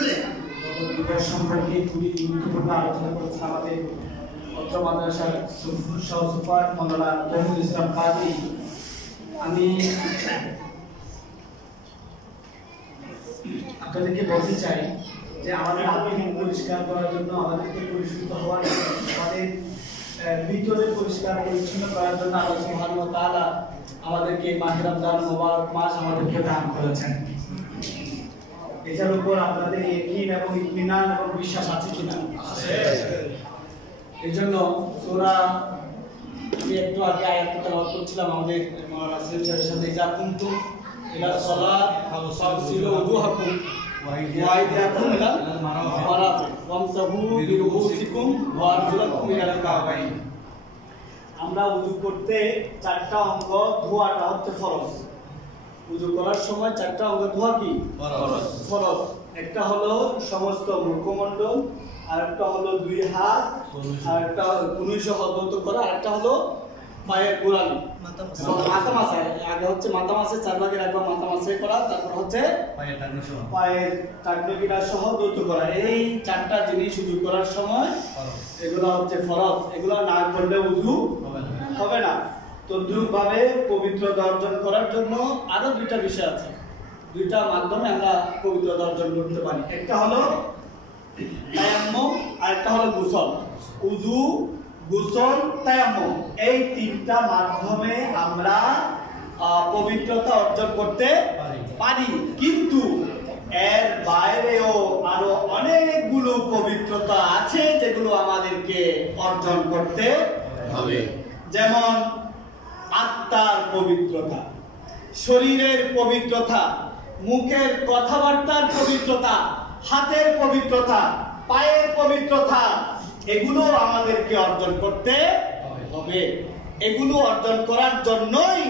দিবস সম্পর্কে খুবই গুরুত্বপূর্ণ আলোচনা করেছেন আমাদের অত্র মাদ্রাসার সুপার মৌলানা রহিমুল ইসলাম কাজী। আমি আপনাদেরকে বলতে চাই যে আমাদের আত্মীয় পরিষ্কার করার জন্য, আমাদেরকে পরিশুদ্ধ হওয়ার জন্য, আমাদের ভিতরে পরিষ্কার পরিচ্ছন্ন করার জন্য আল্লাহ সুবহানাহু ওয়া তাআলা আমাদেরকে মাহে রমজান মুবারক মাস আমাদেরকে দান করেছেন। এটার উপর আপনাদের ইয়াকিন এবং ইতমিনান এবং বিশ্বাস আছে কিনা? আছে। এই জন্য সূরা আমি একটু আগে আয়াতটা তেলাওয়াত করছিলাম আমাদের মাওলানা রাসেল সাহেবের সাথে, যা কুনতুম ইলা সালাত ফাগসিলু ওযুহাকুম ওয়া আইদিয়াকুম ইলা মারাফিক ওয়ামসাহু বিরুউসিকুম ওয়া আরজুলাকুম ইলাল কাবাইন। আমরা ওযু করতে চারটা অঙ্গ ধোয়াটা হচ্ছে ফরজ। ওযু করার সময় চারটা অঙ্গ ধোয়া কি ফরজ। একটা হলো সমস্ত মুখমণ্ডল, আরেকটা হলো দুই হাত, আরেকটা কুনুই সহ দন্ত করা, আরেকটা হলো পায়ের গোড়ালি মাথা মাসে। আগে হচ্ছে মাথা মাসে 4 ভাগের 1 ভাগ মাথা মাসে করা, তারপর হচ্ছে পায়ের টাকনোগিরা সহ দন্ত করা। এই চারটা জিনিস ওযু করার সময় এগুলো হচ্ছে ফরজ। এগুলো না করলে ওযু হবে না। তদ্রুপভাবে পবিত্রতা অর্জন করার জন্য আরো দুইটা বিষয় আছে, দুইটা মাধ্যমে আমরা পবিত্রতা অর্জন করতে পারি। একটা হলো তায়াম্মুম আর একটা হলো গোসল। ওযু, গোসল, তায়াম্মুম, এই তিনটা মাধ্যমে আমরা পবিত্রতা অর্জন করতে পারি। কিন্তু এর বাইরেও আরো অনেকগুলো পবিত্রতা আছে যেগুলো আমাদেরকে অর্জন করতে হবে। যেমন আত্মার পবিত্রতা, শরীরের পবিত্রতা, মুখের কথাবার্তার পবিত্রতা, হাতের পবিত্রতা, পায়ের পবিত্রতা, এগুলো আমাদেরকে অর্জন করতে হবে। এগুলো অর্জন করার জন্যই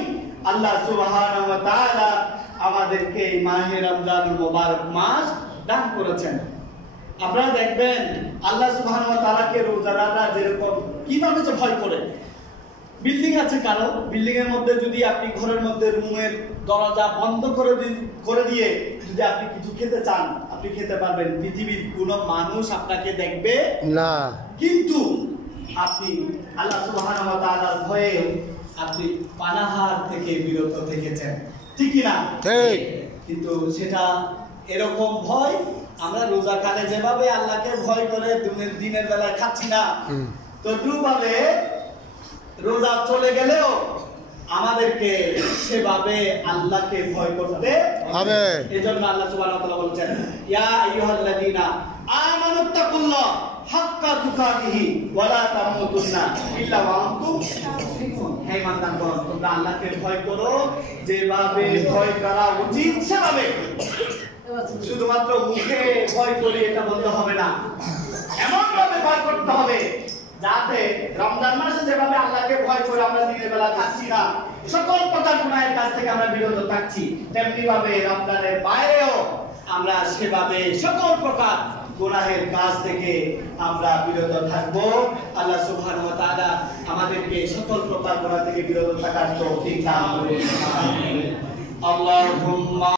আল্লাহ সুবহানাহু ওয়া তাআলা আমাদেরকে এই মাহে রমজানুল মুবারক মাস দান করেছেন। আপনারা দেখবেন আল্লাহ সুবহানাহু ওয়া তাআলাকে রোজাদাররা যেরকম কিভাবে যে ভয় করে। বিল্ডিং আছে কারো, বিল্ডিং এর মধ্যে যদি আপনি ঘরের মধ্যে রুমের দরজা বন্ধ করে দিয়ে যদি আপনি কিছু খেতে চান, আপনি খেতে পারবেন। পৃথিবীর কোনো মানুষ আপনাকে দেখবে না, কিন্তু আপনি আল্লাহ সুবহানাহু ওয়া তাআলার ভয়ে আপনি পানাহার থেকে বিরত থেকেছেন, ঠিক কি না? ঠিক। কিন্তু সেটা এরকম ভয় আমরা রোজাকালে যেভাবে আল্লাহকে ভয় করে দিনের বেলায় খাচ্ছি না, তদ্রুপভাবে রোজা চলে গেলেও আমাদেরকে সেভাবে আল্লাহকে ভয় করতে হবে। এজন্য আল্লাহ সুবহানাহু ওয়া তাআলা বলেন, ইয়া আইয়ুহাল্লাযীনা আমানুত্তাকুল্লাহ হাক্কা তুকাতিহি ওয়া লা তামুতুন্না ইল্লা ওয়া আনতুম মুসলিমুন। হে ইমানদারগণ, তোমরা আল্লাহকে ভয় করো যেভাবে ভয় করা উচিত সেভাবে। শুধুমাত্র মুখে ভয় করি এটা বলতে হবে না, এমন ভাবে ভয় করতে হবে যাতে রমজান মাসে যেভাবে আল্লাহকে ভয় করে আমরা দিনের বেলা খাচ্ছি না, সকল প্রকার গুনাহের কাছ থেকে আমরা বিরত থাকছি, তেমনি ভাবে রমজানের বাইরেও আমরা সেভাবে সকল প্রকার গুনাহের কাজ থেকে আমরা বিরত থাকব। আল্লাহ সুবহানাহু ওয়া তাআলা আমাদেরকে সকল প্রকার গুনাহ থেকে বিরত থাকার তৌফিক দান করুন। আল্লাহুম্মা